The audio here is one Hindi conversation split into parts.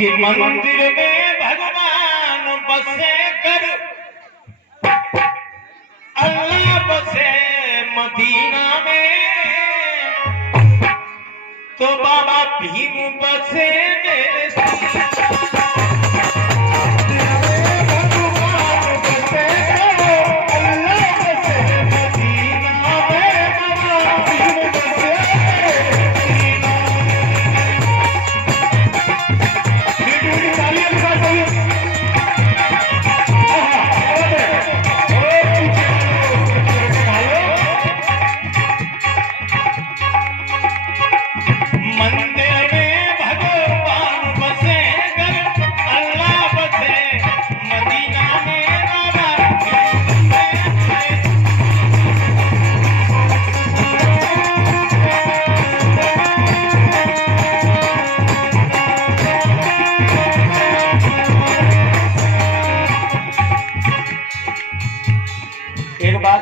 कि मंदिर में भगवान बसे कर अल्लाह बसे मदीना में, तो बाबा भीम बसे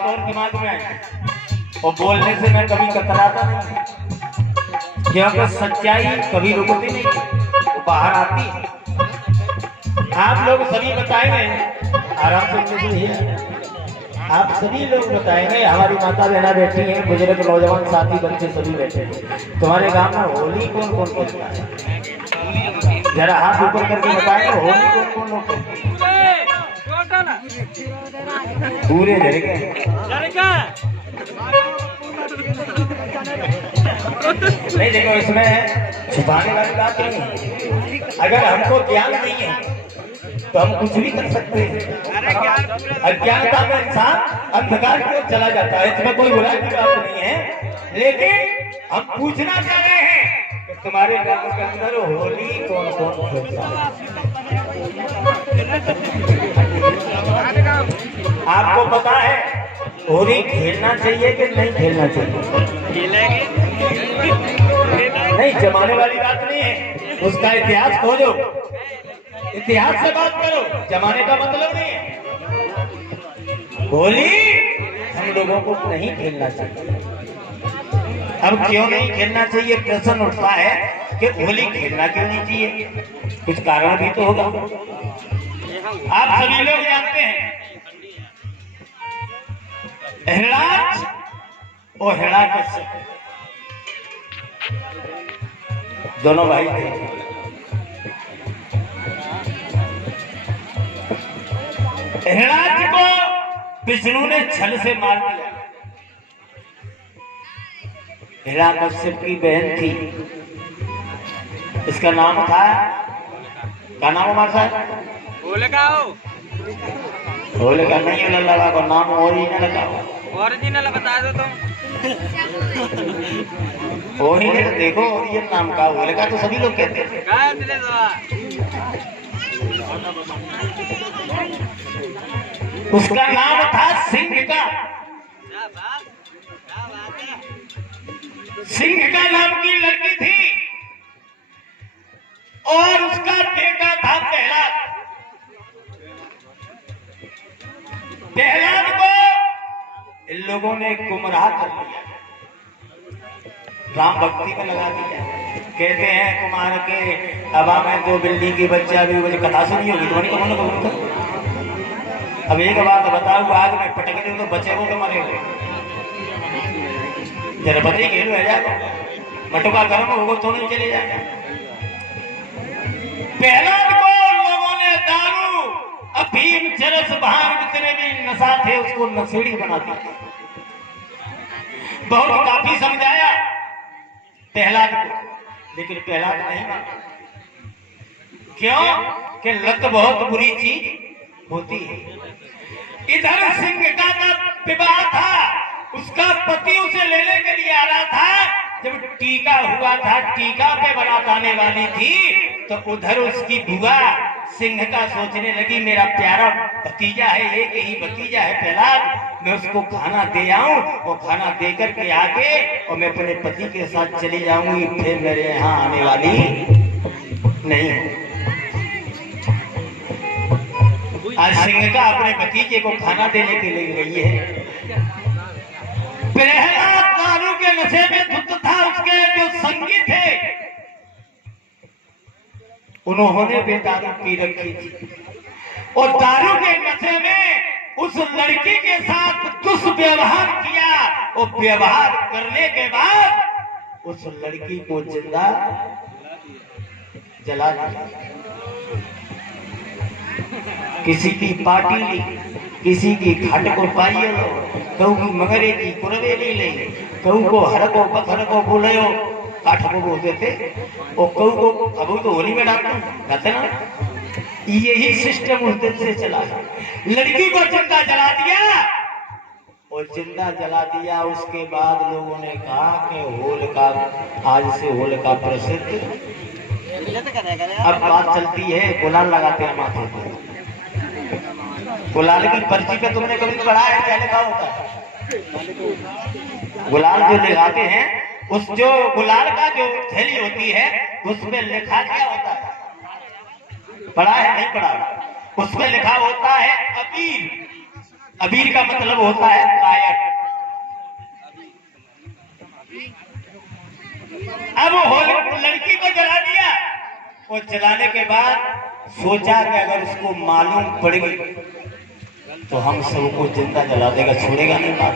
मेरे दिमाग में आई और बोलने से मैं कभी कतराता नहीं, क्योंकि सच्चाई कभी रुकती नहीं, वो बाहर आती है। आप लोग सभी बताएंगे, आराम से आप सभी लोग बताएंगे, हमारी माता बहना बैठी हैं, बुजुर्ग नौजवान साथी बच्चे सभी बैठे हैं, तुम्हारे गांव में होली कौन कौन खेलता है? जरा हाथ ऊपर करके बताएंगे, होली कौन कौन लोग खेलते हैं? पूरे नहीं, देखो इसमें छुपाने वाली बात नहीं। अगर हमको ज्ञान नहीं है तो हम कुछ भी कर सकते हैं। अज्ञानता में इंसान अंधकार की ओर चला जाता है, इसमें कोई बुराई की बात नहीं है। लेकिन हम पूछना चाह रहे हैं कि तुम्हारे गांव के अंदर होली कौन कौन खेलता है? आपको पता है होली खेलना चाहिए कि नहीं खेलना चाहिए? नहीं, जमाने वाली बात नहीं है, उसका इतिहास खोजो, इतिहास से बात करो, जमाने का मतलब नहीं है। होली हम लोगों को नहीं खेलना चाहिए। अब क्यों नहीं खेलना चाहिए प्रश्न उठता है कि होली खेलना क्यों नहीं चाहिए? कुछ कारण भी तो होगा। आप सभी लोग जानते हैं हिराज और हिरण्यकश्यप दोनों भाई थे। हिरण्यकश्यप को विष्णु ने छल से मार दिया। हिरण्यकश्यप की बहन थी, इसका नाम था, क्या नाम हमारे साथ? होलिका नहीं है, लगा को नाम ओरिजिनल लगाओ। ओरिजिनल बता दो तुम। ओरिजिनल देखो, ओरिजिनल नाम का होलिका तो सभी लोग कहते हैं। उसका नाम था सिंह का। सिंह का नाम की लड़की थी और उसका बेटा था प्रहलाद। प्रहलाद को इन लोगों ने गुमराह कर दिया, राम भक्ति में लगा दिया। कहते हैं कुमार के हवा में दो बिल्ली की बच्चा भी, मुझे कथा सुनी होगी तुम्हारी, कौन कौन? अब एक बात बताओ, आग में पटक दे तो बचे को तो मरेगा, जरा बताइए खेल रह जाएगा, मटुका गर्म होगा तो नहीं चले जाएगा। प्रहलाद को लोगों ने दारू, अफीम, चरस, भांग, जितने भी नशा थे उसको नशेड़ी बना दिया। बहुत काफी समझाया प्रहलाद को, लेकिन प्रहलाद नहीं माना। क्यों? कि लत बहुत बुरी चीज होती है। इधर सिंह का विवाह था, उसका पति उसे लेने के लिए आ रहा था। जब टीका हुआ था, टीका पे बारात आने वाली थी, तो उधर उसकी बुआ सिंह का सोचने लगी मेरा प्यारा भतीजा है, एक ही भतीजा है प्रहलाद, मैं उसको खाना दे आऊं, और खाना दे करके आके और मैं अपने पति के साथ चली जाऊंगी, फिर मेरे यहाँ आने वाली नहीं। आज सिंह का अपने भतीजे को खाना देने के लिए गई है। प्रहलाद दारू के नशे में धुत था, उसके जो संगी थे उन्होंने भी दारू पी रखी थी और दारू के नशे में उस लड़की के साथ दुष्व्यवहार किया और व्यवहार करने के बाद उस लड़की को जिंदा जला दिया। किसी की पार्टी ली, किसी की घाट को पाइए लो, कहू की मगरे की कुरवे ली ले, कहू को हर को पत्थर को बोले हो, काठ को बोलते थे और कहू को अब तो होली में डालते ना। यही सिस्टम उस दिन से चला है। लड़की को जिंदा जला दिया और जिंदा जला दिया। उसके बाद लोगों ने कहा कि होलिका, आज से होलिका प्रसिद्ध। अब बात चलती है गुलाल लगाते हैं माथे पे। गुलाल की पर्ची पे तुमने कभी पढ़ा है क्या लिखा होता है? गुलाल जो लगाते हैं, उस जो गुलाल का जो थैली होती है उसमें लिखा क्या होता है? पढ़ा है नहीं पढ़ा? उसमें लिखा होता है अबीर। अबीर का मतलब होता है कायर। अब वो लड़की को जला दिया और जलाने के बाद सोचा कि अगर उसको मालूम पड़ गई तो हम सबको जिंदा जला देगा, छोड़ेगा नहीं बात।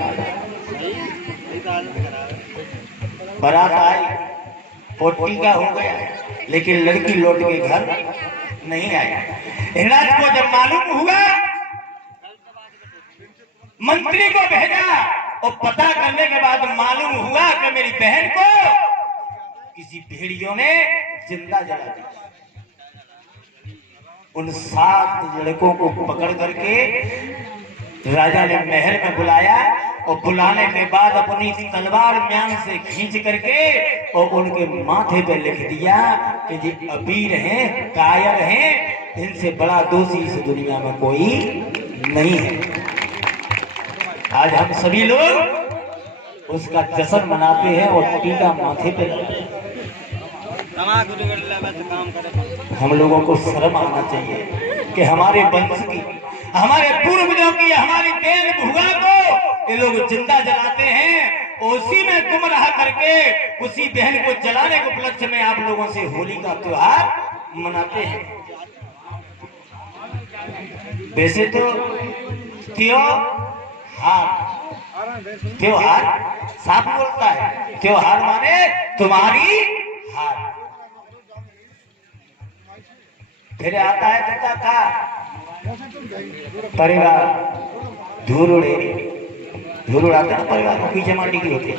बारात आई, पोटी का हो गया, लेकिन लड़की लौट के घर नहीं आई। हिराज को जब मालूम हुआ, मंत्री को भेजा और पता करने के बाद मालूम हुआ कि मेरी बहन को किसी भेड़ियों ने जिंदा जला दिया। उन 7 लड़कों को पकड़ करके राजा ने महल में बुलाया और बुलाने के बाद अपनी तलवार म्यान से खींच करके और उनके माथे पे लिख दिया कि ये अबीर हैं, कायर हैं, इनसे बड़ा दोषी इस दुनिया में कोई नहीं है। आज हम सभी लोग उसका जश्न मनाते हैं और टीका माथे पे लगाते हैं। हम लोगों को शर्म आना चाहिए कि हमारे वंश की, हमारे पूर्वजों की, हमारी बेन भुआ को ये लोग जिंदा जलाते हैं। उसी में गुमराह करके उसी बहन को जलाने के उपलक्ष्य में आप लोगों से होली का त्योहार मनाते हैं। वैसे तो त्योहार साफ बोलता है, त्योहार माने तुम्हारी हार। फिर आता है जता था परिवार धूल उड़े, धूल उड़ाते ना परिवार को, पीछे माटी की होती है।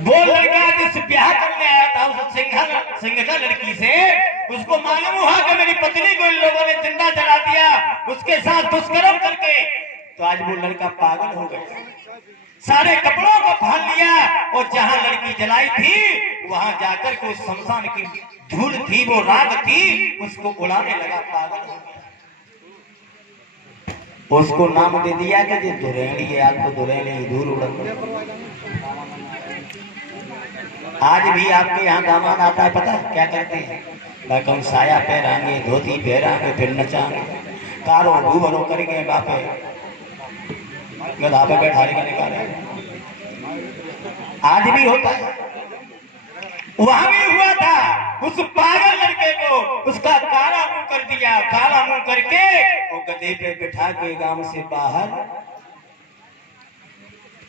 वो लड़का जिस ब्याह करने आया था उस सिंघा लड़की से, उसको मालूम हुआ कि मेरी पत्नी को इन लोगों ने जिंदा जला दिया, उसके साथ दुष्कर्म करके। तो आज वो लड़का पागल हो गया, सारे कपड़ों को फाड़ लिया और जहां लड़की जलाई थी वहां जाकर के उस शमशान की धूल थी, वो राग थी, उसको उड़ाने लगा, पागल हो गया। उसको नाम दे दिया कि ये दुरेणी है, आज तो दुरेणी धूल उड़। आज भी आपके यहाँ दामाद आता है, पता है क्या करते हैं? कौन साया पहरांगे, धोती पहरांगे, फिर नचाएंगे, कारो डूबरो करेंगे, बापे गधा पे बैठा के निकाले। आज भी होता है, वहां भी हुआ था। उस पागल लड़के को उसका काला मुंह कर दिया, काला मुंह करके वो गधे पे बिठा के गांव से बाहर।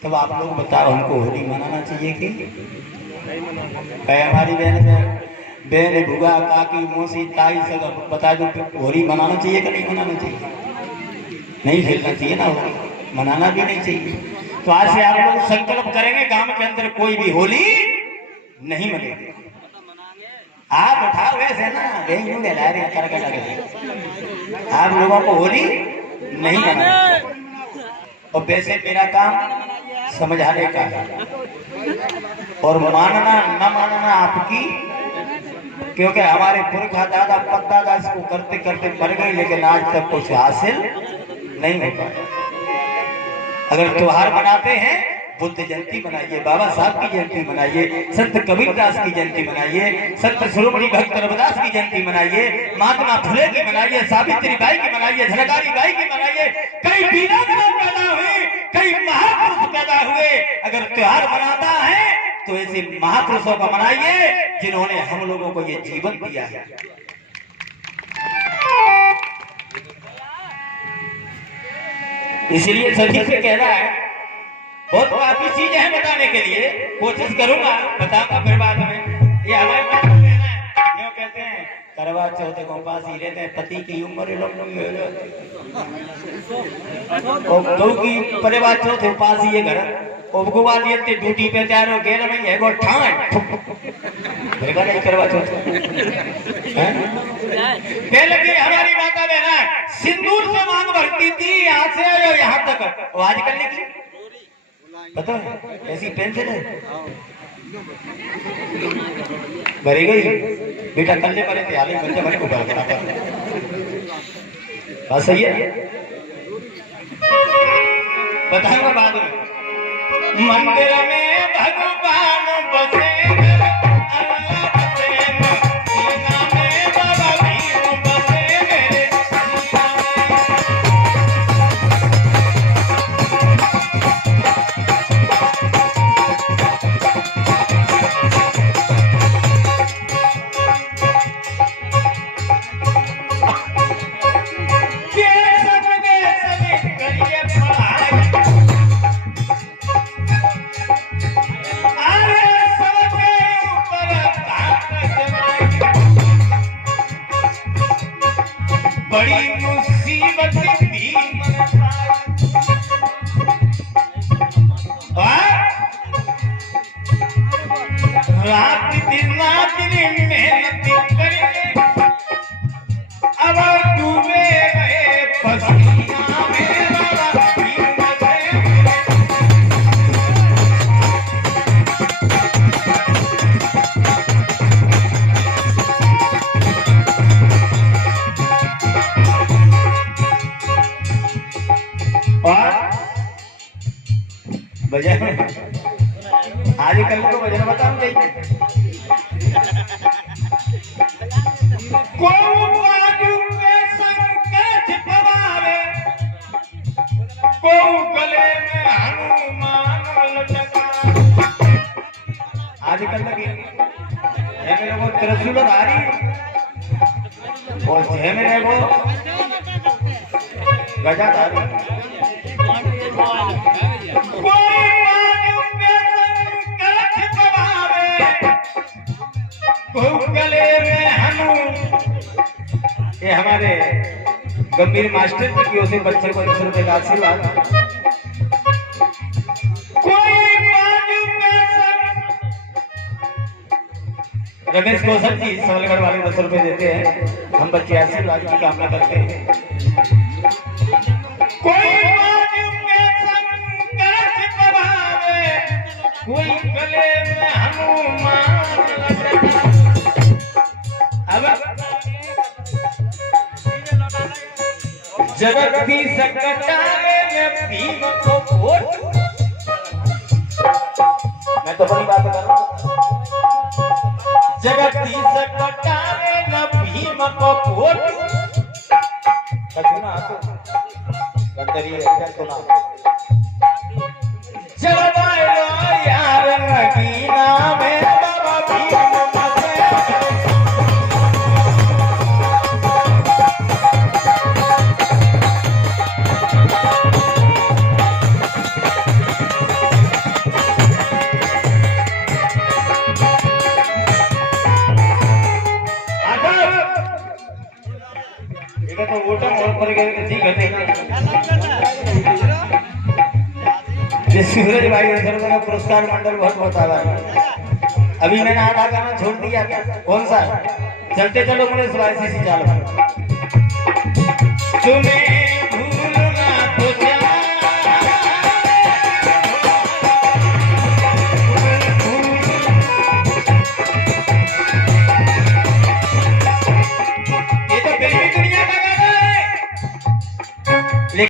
तब आप लोग बताओ, हमको होली मनाना चाहिए कि हमारी बहन भुगा, काकी, मौसी, ताई सब बता दो, होली मनाना चाहिए कि नहीं मनाना चाहिए? नहीं खेलना चाहिए ना, होली मनाना भी नहीं चाहिए। तो आज से आप लोग संकल्प करेंगे गांव के अंदर कोई भी होली नहीं मनेगी। आप उठाओ वैसे ना, आप लोगों को होली नहीं मनाना। और वैसे मेरा काम समझाने का है और मानना न मानना आपकी, क्योंकि हमारे पुरखा दादा परदादा इसको करते करते मर गए, लेकिन आज तक कुछ हासिल नहीं हो पाया। अगर त्योहार मनाते हैं, बुद्ध जयंती मनाइए, बाबा साहब की जयंती मनाइए, संत कबीरदास की जयंती मनाइए, संत शिरोमणि भक्त रविदास की जयंती मनाइए, महात्मा फुले की मनाइए, सावित्री बाई की मनाइए, झलकारी बाई की मनाइए। कई वीरांगना पैदा हुए, कई महापुरुष पैदा हुए। अगर त्योहार मनाता है तो ऐसे महापुरुषों को मनाइए जिन्होंने हम लोगों को ये जीवन दिया है। इसलिए सभी से कह रहा है, बहुत काफी चीजें हैं बताने के लिए, कोशिश करूंगा बताऊंगा फिर बाद में। ये हमारे क्यों कहते हैं करवा चौथ को पास ही रहते हैं, पति की उम्र लोग की परिवार चौथ पास ही है घर उपगुआ लिए ड्यूटी पे जा रहे हो गेर में है गो ठाण नहीं करवा चौथ कह लगी हमारी माता बहना सिंदूर से मांग भरती थी, यहाँ से आयो यहाँ तक वो आज करने की पता है ऐसी पेंशन है भरी गई बेटा कल्ले मरे थे हाल ही बच्चे भरे को बात सही है बताऊंगा बाद में। मंदिर में भगवान बसे बड़ी मुसीबत भी रात दिन मेहनत करे अब डूबे गए पसीना में भजन आजकल को भजन बताऊं चाहिए को बाजू पे संकट पवावे को गले में हनुमान लटका आजकल लगे ये लोगों त्रिशूल धारी और जय में वो गजा धारी गले में हनु ये हमारे गंभीर मास्टर जी की ओर से बच्चे को 10 रुपए का आशीर्वाद। रमेश कौशल जी सबलगढ़ वाले 10 रुपए देते हैं, हम बच्चे आशीर्वाद की कामना करते हैं। कोई गले में हनुमान जगत की सकटारे में भीम को वोट मैं तो बड़ी बात कर रहा हूं। जगत की सकटारे में भीम को वोट सुना तो गंदरी है सुना चलवायो यार नगीना में बाबा भीम तो वोटर और पर गए ठीक है सूरज भाई का पुरस्कार मंडल बहुत बहुत आभार। अभी मैंने आधा गाना छोड़ दिया कौन सा चलते चलो मुझे चाल तुम्हें